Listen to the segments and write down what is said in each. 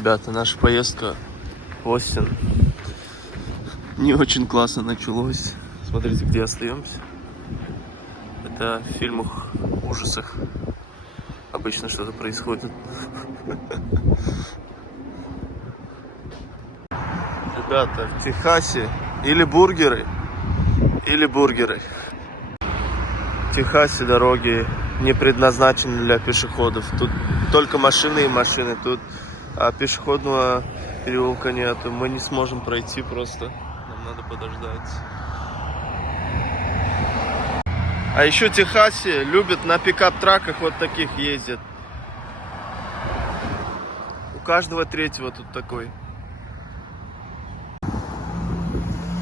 Ребята, наша поездка в Остин не очень классно началась. Смотрите, где остаемся. Это в фильмах ужасах обычно что-то происходит. Ребята, в Техасе или бургеры, или бургеры. В Техасе дороги не предназначены для пешеходов. Тут только машины и машины. Тут пешеходного переулка нету. Мы не сможем пройти просто. Нам надо подождать. А еще в Техасе любят на пикап-траках вот таких ездят. У каждого третьего тут такой.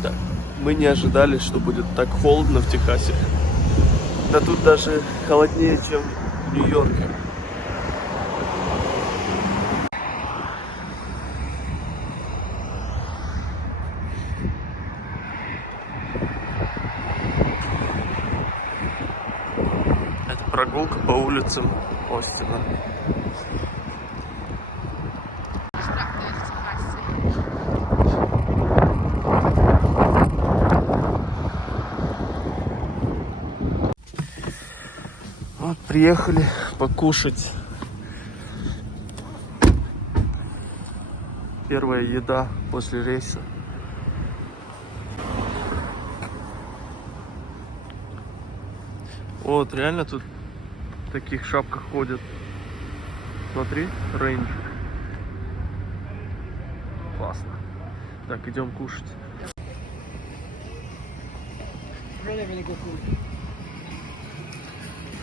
Так, мы не ожидали, что будет так холодно в Техасе. Да тут даже холоднее, чем в Нью-Йорке. Это прогулка по улицам Остина. Вот приехали покушать. Первая еда после рейса. Вот, реально тут в таких шапках ходят. Смотри, рейндж. Классно. Так, идем кушать.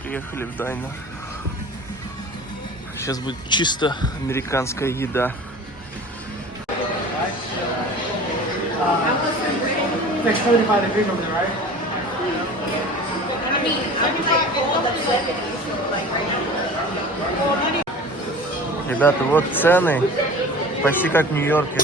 Приехали в дайнер. Сейчас будет чисто американская еда. Ребята, вот цены. Почти как в Нью-Йорке.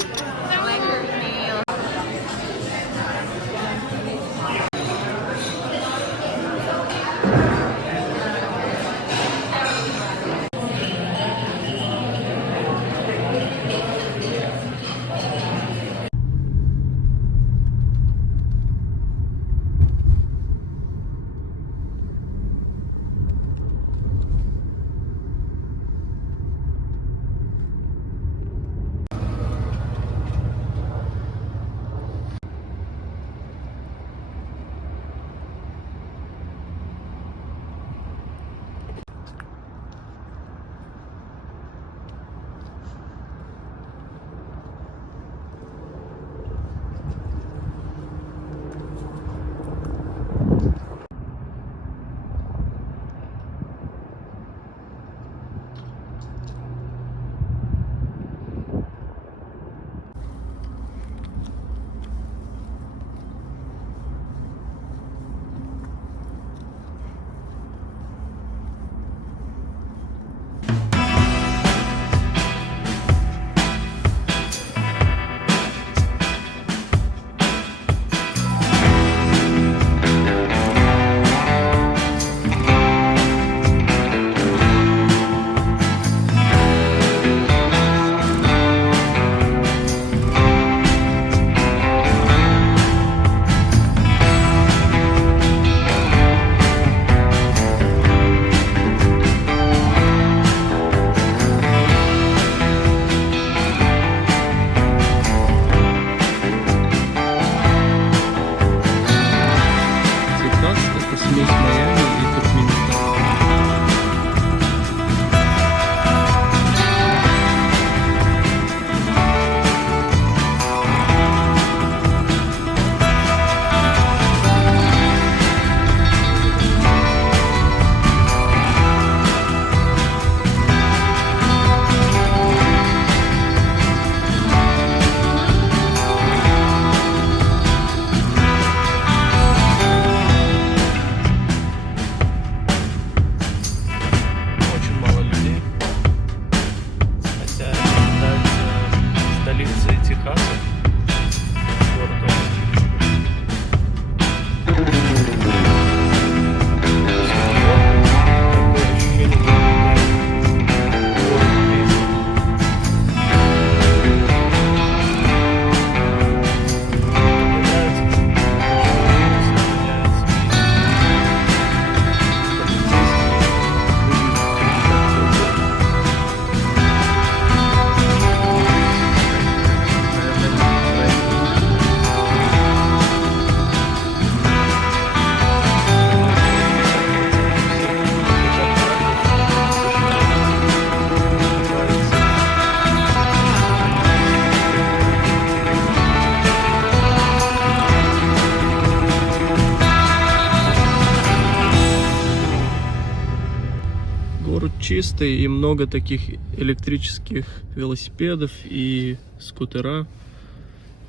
велосипедисты и много таких электрических велосипедов и скутера.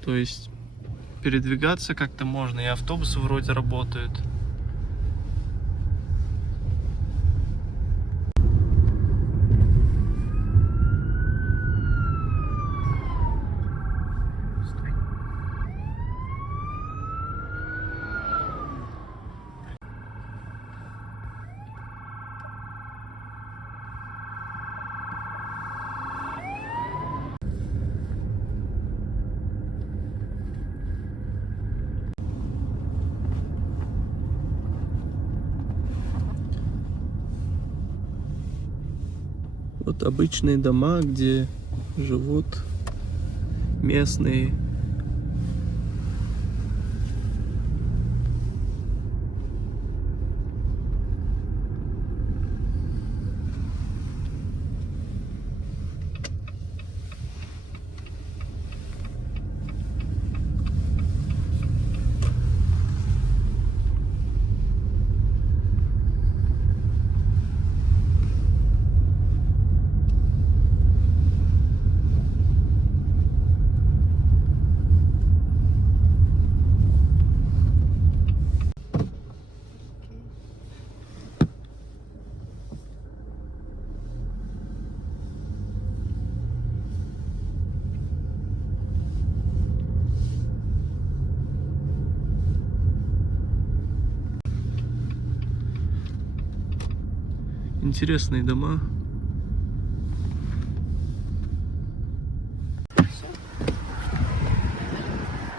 То есть передвигаться как-то можно, и автобусы вроде работают. Вот обычные дома, где живут местные. Интересные дома.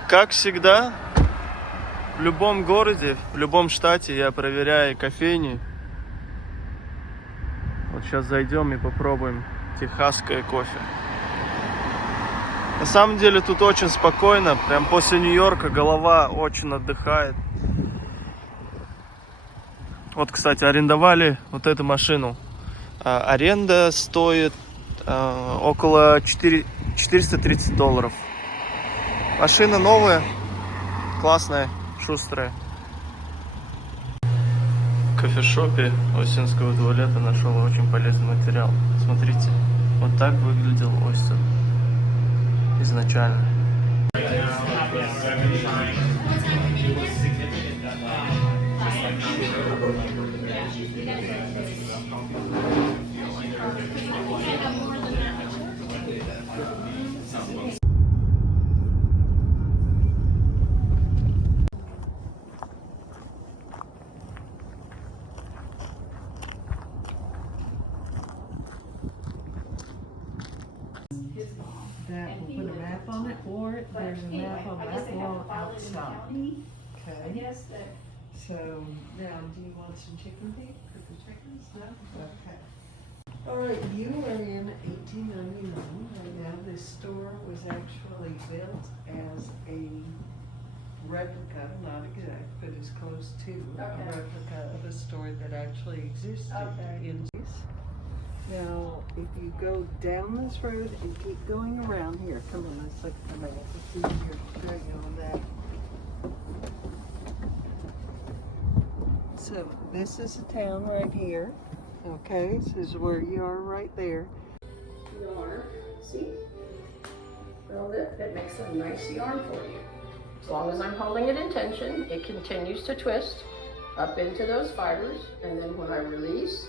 Как всегда, в любом городе, в любом штате я проверяю кофейни. Вот сейчас зайдем и попробуем техасское кофе. На самом деле тут очень спокойно, прям после Нью-Йорка голова очень отдыхает. Вот, кстати, арендовали вот эту машину. Аренда стоит около $430. Машина новая, классная, шустрая. В кофешопе Остинского туалета нашел очень полезный материал. Смотрите, вот так выглядел Остин изначально. That will put a map on it, or there's a map on that wall outside. Okay, so now do you want some chicken feet for the chickens? No? Okay. All right, you are in 1899. Right now, this store was actually built as a replica, not exact, but as close to a replica of a store that actually existed in this. Now, if you go down this road and keep going around here, come on, let's look at the map. It's easier to show you on that. So, this is the town right here. Okay, this is where you are right there. Yarn, see? Well, that makes a nice yarn for you. As long as I'm holding it in tension, it continues to twist up into those fibers, and then when I release,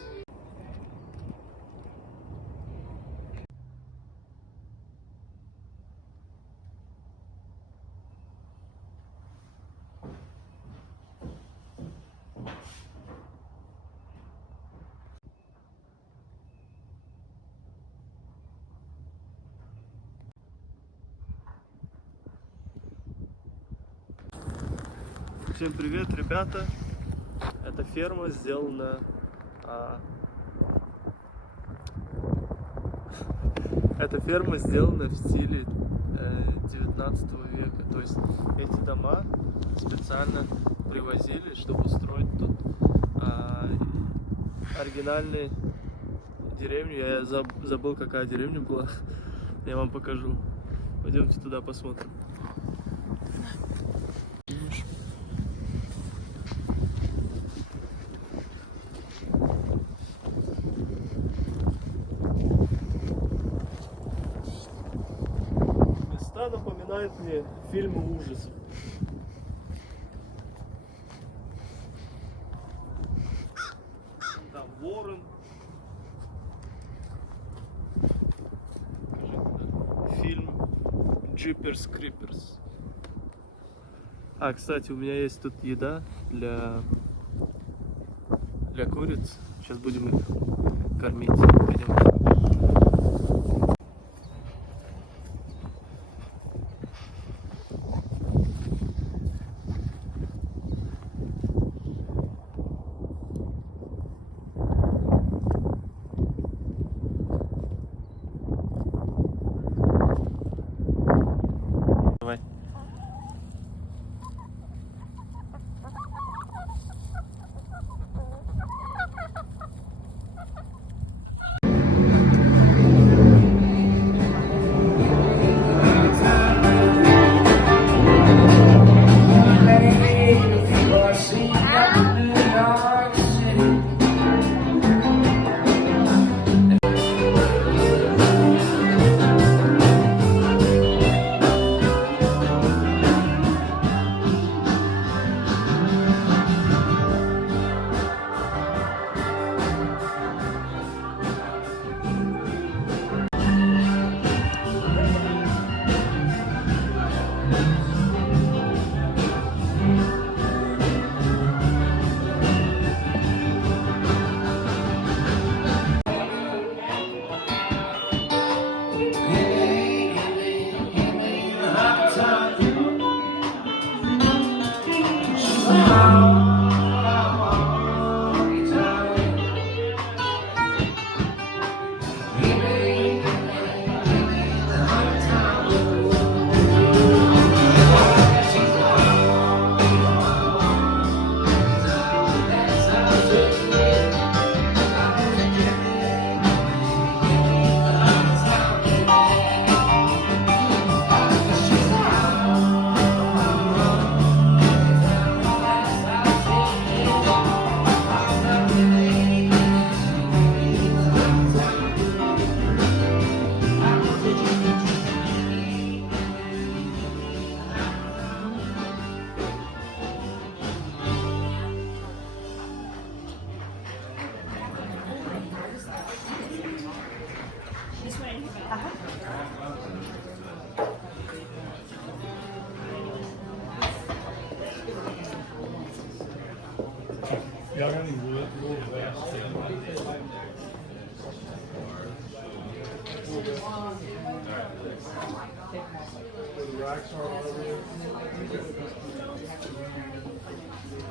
Всем привет, ребята! Эта ферма сделана в стиле 19 века. То есть эти дома специально привозили, чтобы устроить тут оригинальные деревни. Я забыл, какая деревня была. Я вам покажу. Пойдемте туда посмотрим. Стена напоминает мне фильмы ужасов. Там ворон. Фильм Jeepers Creepers. А, кстати, у меня есть тут еда для куриц. Сейчас будем их кормить. Пойдем. Давай.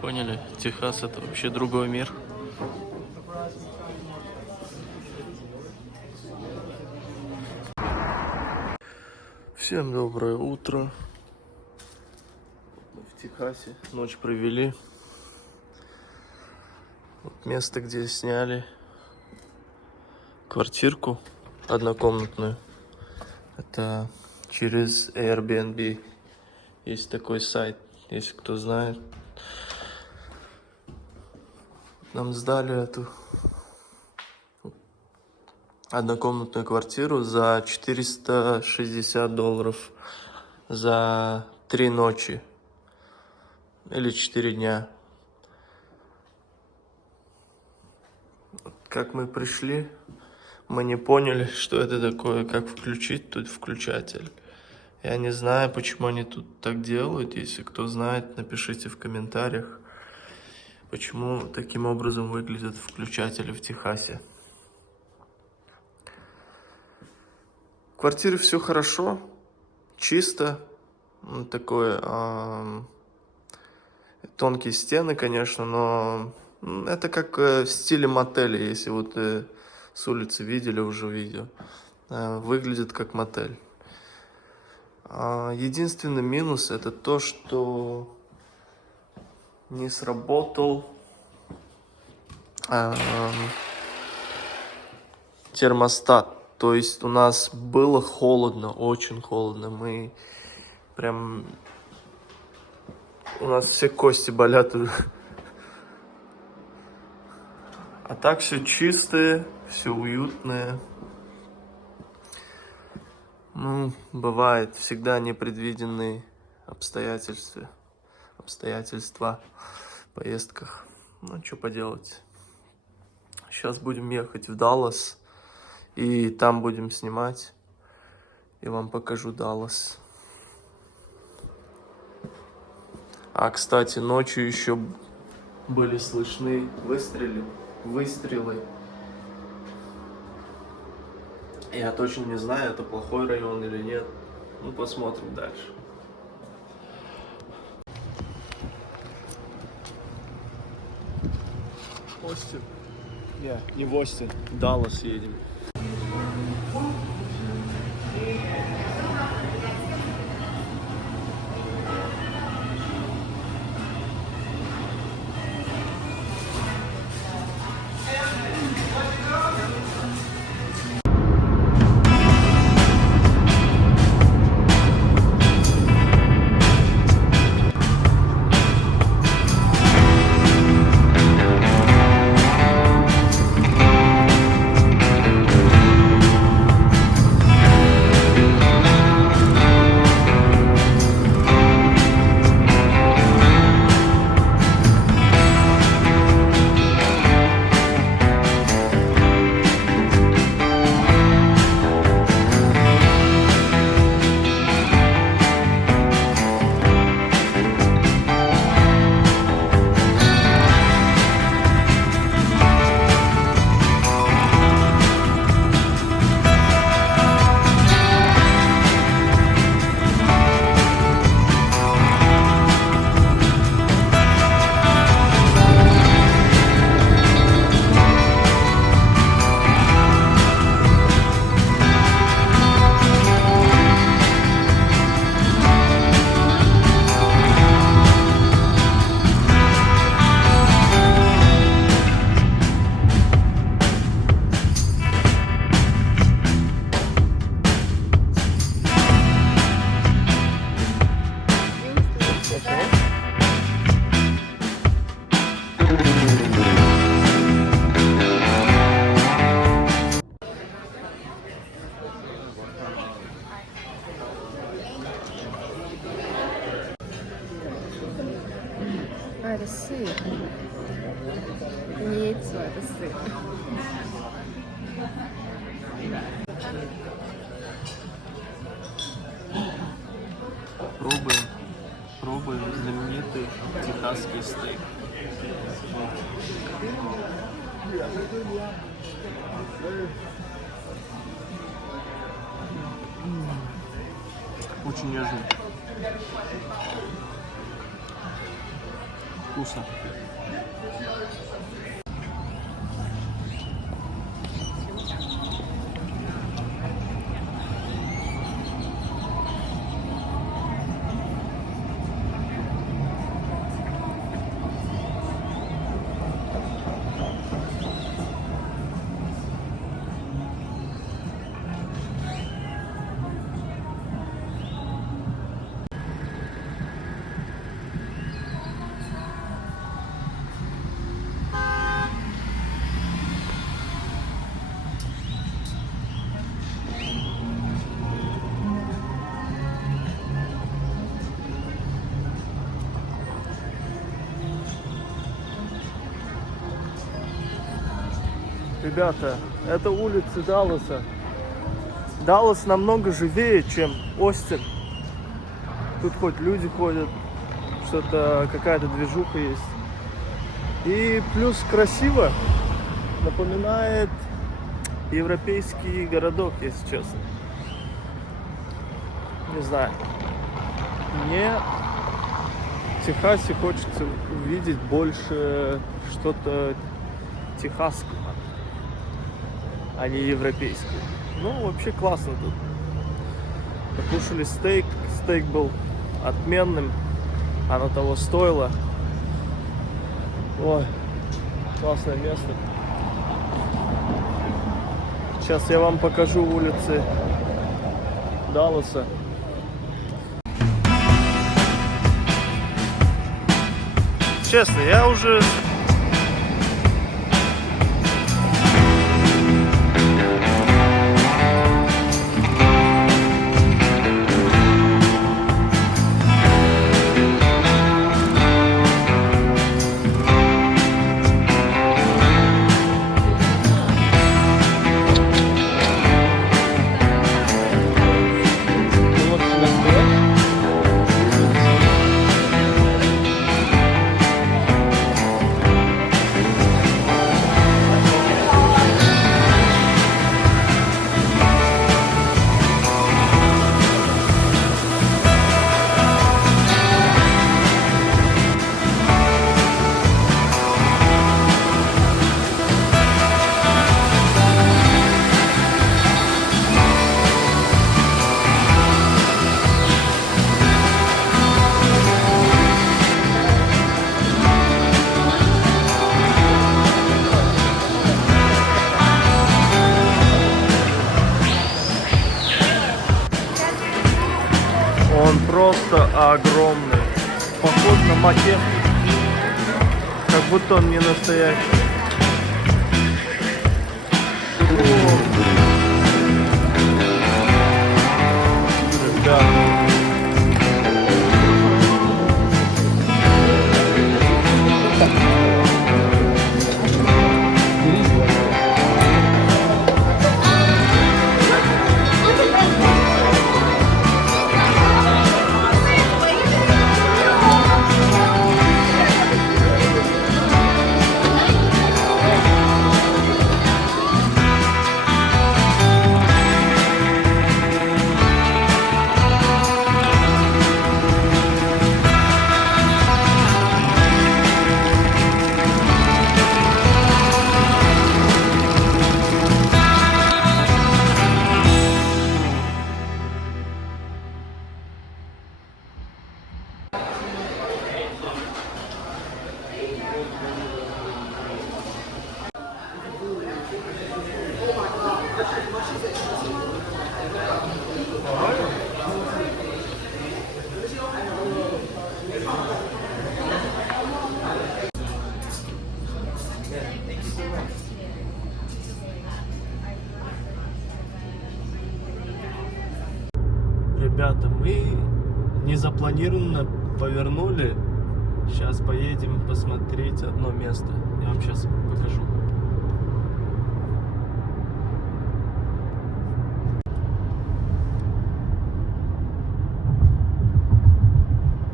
Поняли? Техас — это вообще другой мир. Всем доброе утро. Мы в Техасе ночь провели. Вот место, где сняли квартирку однокомнатную. Это через Airbnb. Есть такой сайт, если кто знает. Нам сдали эту однокомнатную квартиру за $460 за 3 ночи или 4 дня. Как мы пришли, мы не поняли, что это такое, как включить тут включатель. Я не знаю, почему они тут так делают. Если кто знает, напишите в комментариях, почему таким образом выглядят включатели в Техасе. В квартире все хорошо, чисто. Такое тонкие стены, конечно, но это как в стиле мотеля, если вот с улицы видели уже видео. Выглядит как мотель. Единственный минус — это то, что не сработал термостат. То есть у нас было холодно, очень холодно. Мы прям... У нас все кости болят. А так все чистое, все уютное. Ну, бывает всегда непредвиденные обстоятельства в поездках. Ну, что поделать. Сейчас будем ехать в Даллас, и там будем снимать. И вам покажу Даллас. А, кстати, ночью еще были слышны выстрелы. Я точно не знаю, это плохой район или нет. Ну, посмотрим дальше. Остин. Не в Остин. В Даллас едем. А, это сыр. Это не яйцо, это сыр. Пробуем знаменитый техасский стейк. Очень нежный. Вкусно. Ребята, это улицы Далласа. Даллас намного живее, чем Остин. Тут хоть люди ходят, что-то, какая-то движуха есть. И плюс красиво, напоминает европейский городок, если честно. Не знаю. Мне в Техасе хочется увидеть больше что-то техасского, а не европейского. Ну, вообще классно тут. Покушали стейк. Стейк был отменным. Оно того стоило. Ой, классное место. Сейчас я вам покажу улицы Далласа. Честно, я уже... Он просто огромный. Похож на макет. Как будто он не настоящий. О! Ребята. Ребята, мы незапланированно повернули. Сейчас поедем посмотреть одно место. Я вам сейчас покажу.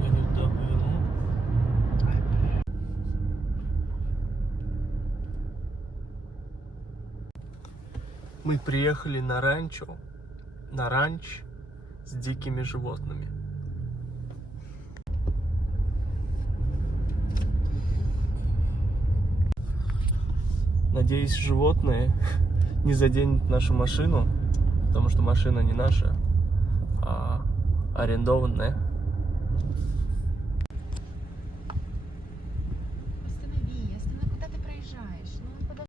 Я не туда повернул. Мы приехали на ранч с дикими животными. Надеюсь, животные не заденут нашу машину, потому что машина не наша, а арендованная. Останови, куда ты проезжаешь? Ну, подожди.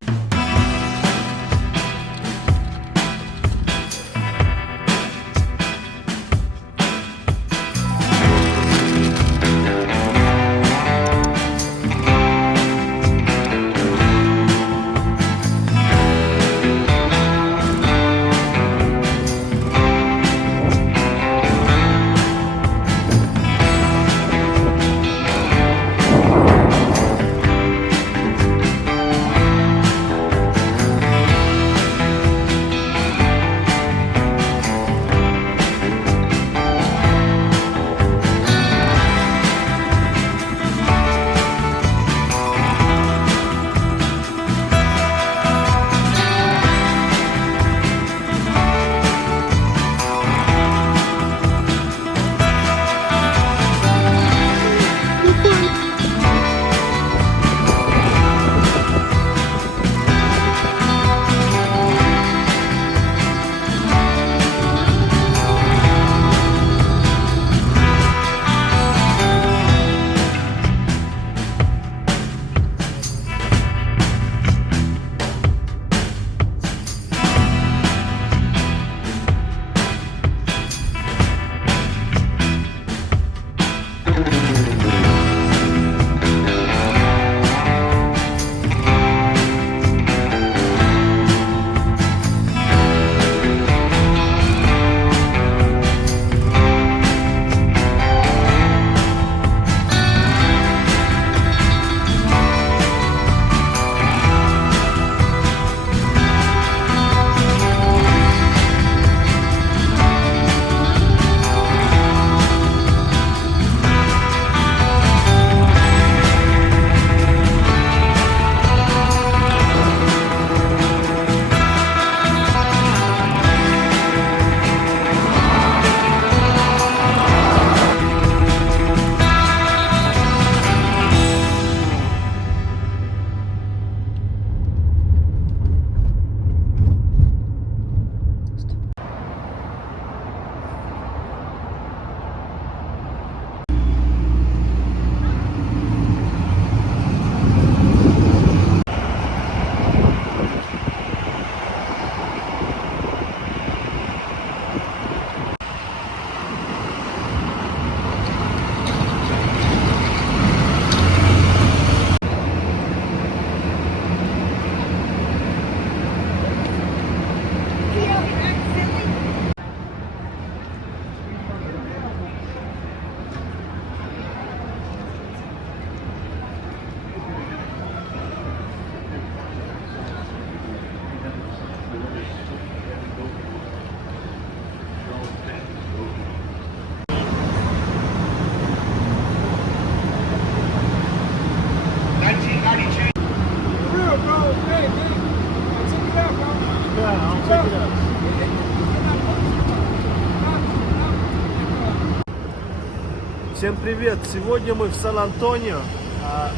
Всем привет! Сегодня мы в Сан-Антонио,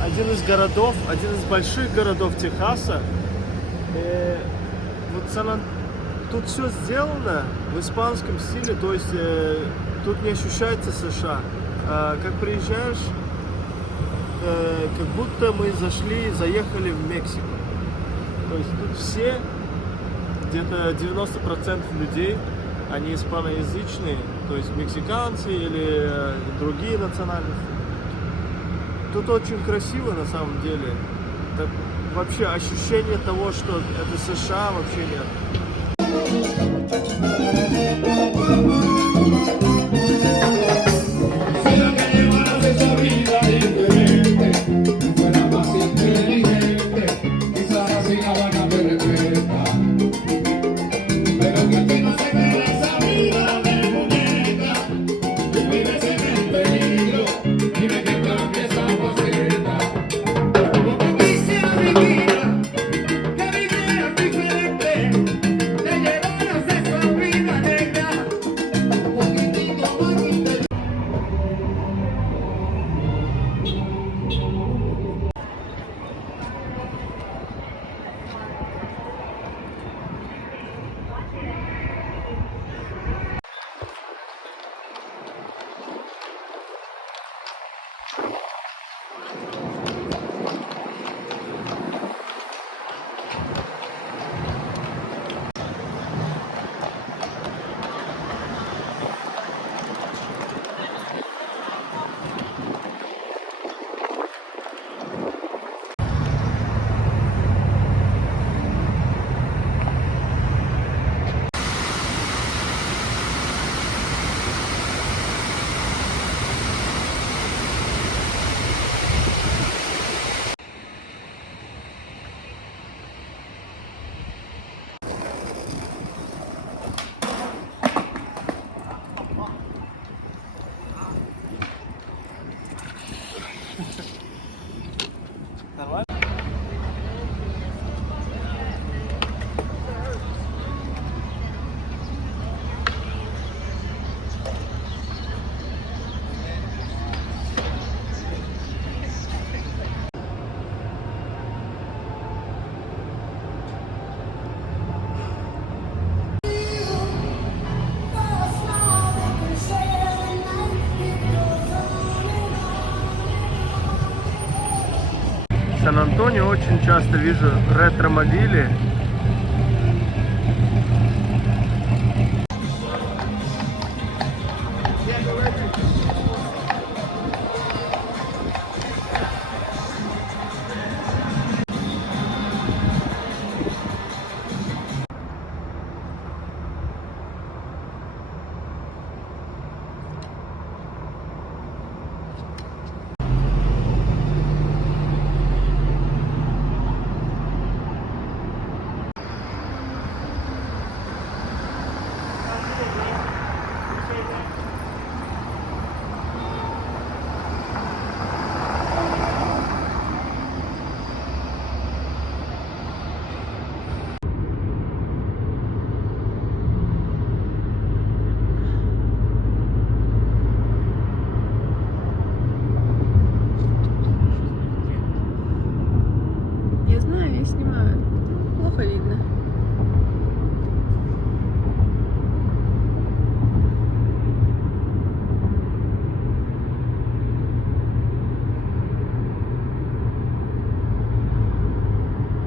один из больших городов Техаса. Тут все сделано в испанском стиле, то есть тут не ощущается США. Как приезжаешь, как будто мы заехали в Мексику. То есть тут все, где-то 90% людей, они испаноязычные, то есть мексиканцы или другие национальности. Тут очень красиво на самом деле. Так, вообще ощущение того, что это США, вообще нет. В Сан-Антонио очень часто вижу ретромобили. Я знаю, я снимаю. Плохо видно.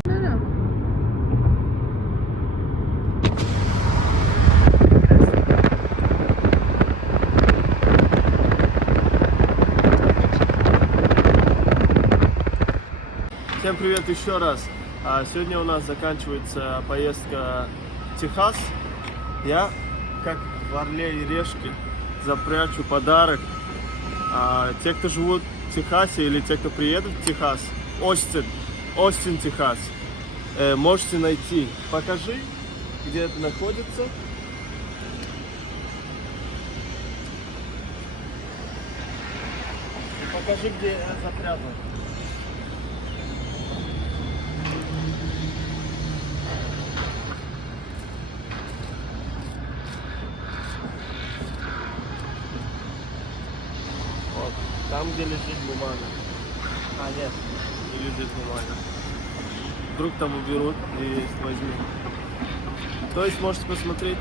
Да-да. Всем привет еще раз. Сегодня у нас заканчивается поездка в Техас. Я, как в Орле и Решке, запрячу подарок. Те, кто живут в Техасе или те, кто приедут в Техас, Остин, Техас, можете найти. Покажи, где это находится. И покажи, где я запрятал. Стоп. Там, где лежит бумага. А, нет, не лежит бумага. Вдруг там уберут и возьмут. То есть можете посмотреть